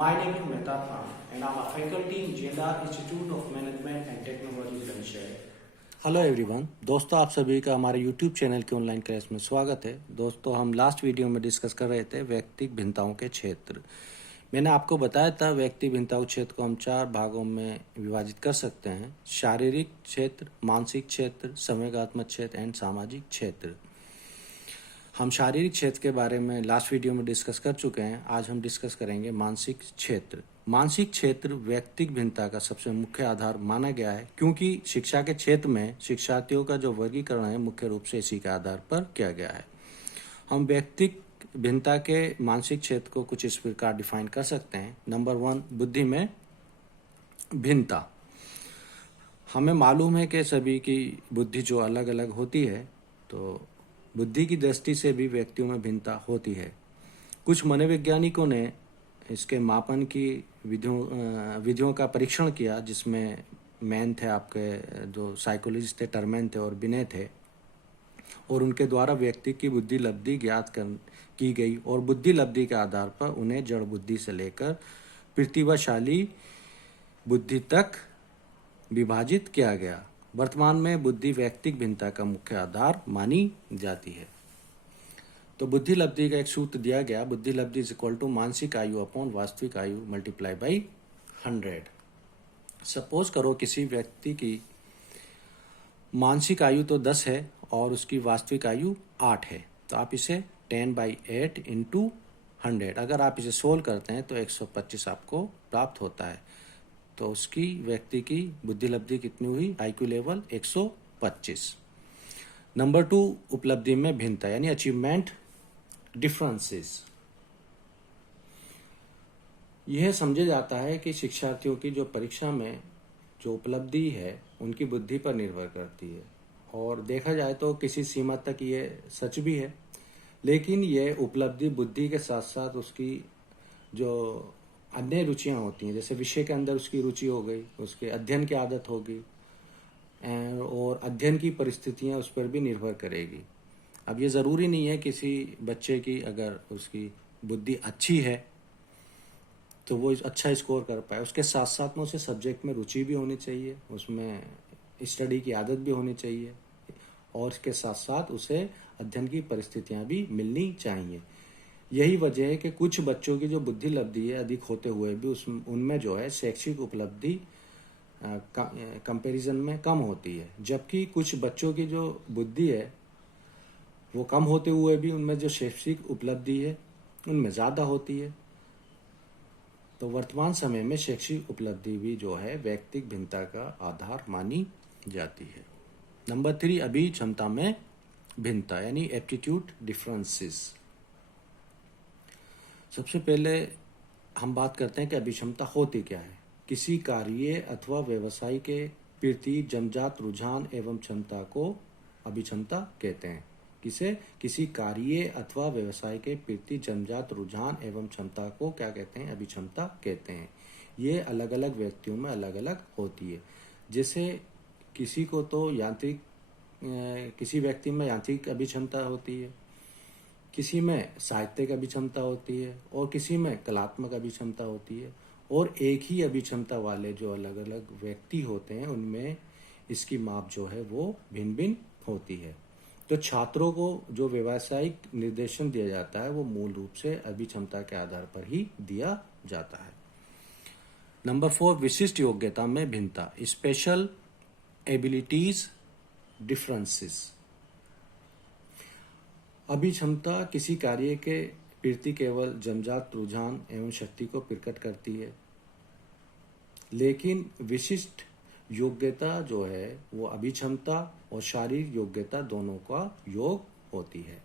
My name is Mehta Khan and I'm a faculty in JLR Institute of Management and Technology Jamshedpur. Hello everyone दोस्तों, आप सभी का हमारे YouTube channel के online class में स्वागत है। दोस्तों, हम लास्ट वीडियो में डिस्कस कर रहे थे व्यक्तिक भिन्नताओं के क्षेत्र। मैंने आपको बताया था व्यक्तिक भिन्नताओं क्षेत्र को हम 4 भागों में विभाजित कर सकते हैं: शारीरिक क्षेत्र, मानसिक क्षेत्र, संवेगात्मक क्षेत्र एंड सामाजिक क्षेत्र। हम शारीरिक क्षेत्र के बारे में लास्ट वीडियो में डिस्कस कर चुके हैं। आज हम डिस्कस करेंगे मानसिक क्षेत्र। मानसिक क्षेत्र व्यक्तिक भिन्नता का सबसे मुख्य आधार माना गया है, क्योंकि शिक्षा के क्षेत्र में शिक्षार्थियों का जो वर्गीकरण है मुख्य रूप से इसी के आधार पर किया गया है। हम व्यक्तिक भिन्नता के मानसिक क्षेत्र को कुछ इस प्रकार डिफाइन कर सकते हैं। नंबर 1, बुद्धि में भिन्नता। हमें मालूम है कि सभी की बुद्धि जो अलग अलग होती है, तो बुद्धि की दृष्टि से भी व्यक्तियों में भिन्नता होती है। कुछ मनोवैज्ञानिकों ने इसके मापन की विधियों का परीक्षण किया, जिसमें मैन थे आपके जो साइकोलॉजिस्ट थे, टर्मेन थे और बिने थे, और उनके द्वारा व्यक्ति की बुद्धि लब्धि ज्ञात की गई और बुद्धि लब्धि के आधार पर उन्हें जड़ बुद्धि से लेकर प्रतिभाशाली बुद्धि तक विभाजित किया गया। वर्तमान में बुद्धि व्यक्तिक भिन्नता का मुख्य आधार मानी जाती है। तो बुद्धि लब्धि का एक सूत्र दिया गया, बुद्धि लब्धि इज इक्वल टू मानसिक आयु अपॉन वास्तविक आयु मल्टीप्लाई बाई 100। सपोज करो किसी व्यक्ति की मानसिक आयु तो 10 है और उसकी वास्तविक आयु 8 है, तो आप इसे 10/8 इंटू 100 अगर आप इसे सोल्व करते हैं तो 125 आपको प्राप्त होता है। तो उसकी व्यक्ति की बुद्धि लब्धि कितनी हुई? IQ level 125। नंबर 2, उपलब्धि में भिन्नता यानी अचीवमेंट डिफरेंसेस। यह समझा जाता है कि शिक्षार्थियों की जो परीक्षा में जो उपलब्धि है उनकी बुद्धि पर निर्भर करती है, और देखा जाए तो किसी सीमा तक ये सच भी है। लेकिन ये उपलब्धि बुद्धि के साथ साथ उसकी जो अन्य रुचियां होती हैं, जैसे विषय के अंदर उसकी रुचि हो गई, उसके अध्ययन की आदत होगी और अध्ययन की परिस्थितियां उस पर भी निर्भर करेगी। अब ये ज़रूरी नहीं है किसी बच्चे की अगर उसकी बुद्धि अच्छी है तो वो अच्छा स्कोर कर पाए, उसके साथ साथ में उसे सब्जेक्ट में रुचि भी होनी चाहिए, उसमें स्टडी की आदत भी होनी चाहिए, और इसके साथ साथ उसे अध्ययन की परिस्थितियां भी मिलनी चाहिए। यही वजह है कि कुछ बच्चों की जो बुद्धि लब्धि है अधिक होते हुए भी उनमें जो है शैक्षिक उपलब्धि कंपैरिजन में कम होती है, जबकि कुछ बच्चों की जो बुद्धि है वो कम होते हुए भी उनमें जो शैक्षिक उपलब्धि है उनमें ज़्यादा होती है। तो वर्तमान समय में शैक्षिक उपलब्धि भी जो है व्यक्तिक भिन्नता का आधार मानी जाती है। नंबर 3, अभी क्षमता में भिन्नता यानी एप्टीट्यूड डिफरेंसेस। सबसे पहले हम बात करते हैं कि अभिक्षमता होती क्या है। किसी कार्य अथवा व्यवसाय के प्रति जन्मजात रुझान एवं क्षमता को अभिक्षमता कहते हैं। किसी कार्य अथवा व्यवसाय के प्रति जन्मजात रुझान एवं क्षमता को क्या कहते हैं? अभिक्षमता कहते हैं। ये अलग अलग व्यक्तियों में अलग अलग होती है। जैसे किसी को तो किसी व्यक्ति में यांत्रिक अभिक्षमता होती है, किसी में साहित्यिक अभिक्षमता होती है और किसी में कलात्मक अभिक्षमता होती है। और एक ही अभिक्षमता वाले जो अलग अलग व्यक्ति होते हैं उनमें इसकी माप जो है वो भिन्न भिन्न होती है। तो छात्रों को जो व्यावसायिक निर्देशन दिया जाता है वो मूल रूप से अभिक्षमता के आधार पर ही दिया जाता है। नंबर 4, विशिष्ट योग्यता में भिन्नता, स्पेशल एबिलिटीज डिफरेंसेस। अभिक्षमता किसी कार्य के प्रति केवल जन्मजात रुझान एवं शक्ति को प्रकट करती है, लेकिन विशिष्ट योग्यता जो है वो अभिक्षमता और शारीरिक योग्यता दोनों का योग होती है।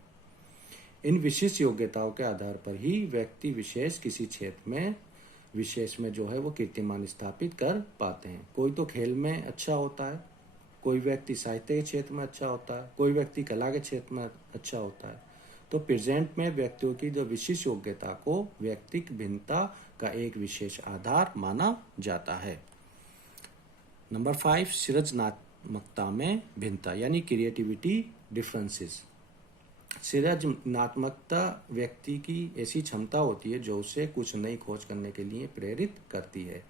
इन विशिष्ट योग्यताओं के आधार पर ही व्यक्ति विशेष किसी क्षेत्र में विशेष में जो है वो कीर्तिमान स्थापित कर पाते हैं। कोई तो खेल में अच्छा होता है, कोई व्यक्ति साहित्य के क्षेत्र में अच्छा होता है, कोई व्यक्ति कला के क्षेत्र में अच्छा होता है। तो प्रेजेंट में व्यक्तियों की जो विशिष्ट योग्यता को व्यक्तिक भिन्नता का एक विशेष आधार माना जाता है। नंबर 5, सृजनात्मकता में भिन्नता यानी क्रिएटिविटी डिफरेंसेस। सृजनात्मकता व्यक्ति की ऐसी क्षमता होती है जो उसे कुछ नई खोज करने के लिए प्रेरित करती है।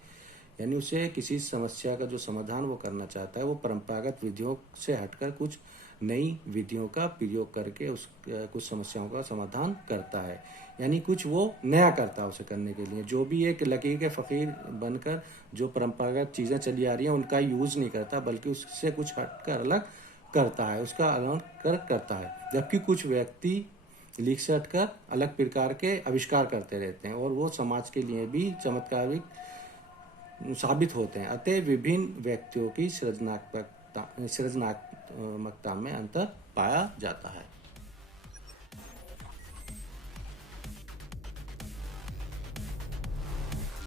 यानी उसे किसी समस्या का जो समाधान वो करना चाहता है वो परंपरागत विधियों से हटकर कुछ नई विधियों का प्रयोग करके उस कुछ समस्याओं का समाधान करता है। यानी कुछ वो नया करता है उसे करने के लिए। जो भी एक लकीर के फकीर बनकर जो परंपरागत चीज़ें चली आ रही हैं उनका यूज़ नहीं करता, बल्कि उससे कुछ हटकर अलग करता है, उसका अलग करता है। जबकि कुछ व्यक्ति लीक से हटकर अलग प्रकार के आविष्कार करते रहते हैं और वो समाज के लिए भी चमत्कारिक साबित होते हैं। अतः विभिन्न व्यक्तियों की सृजनात्मकता में अंतर पाया जाता है।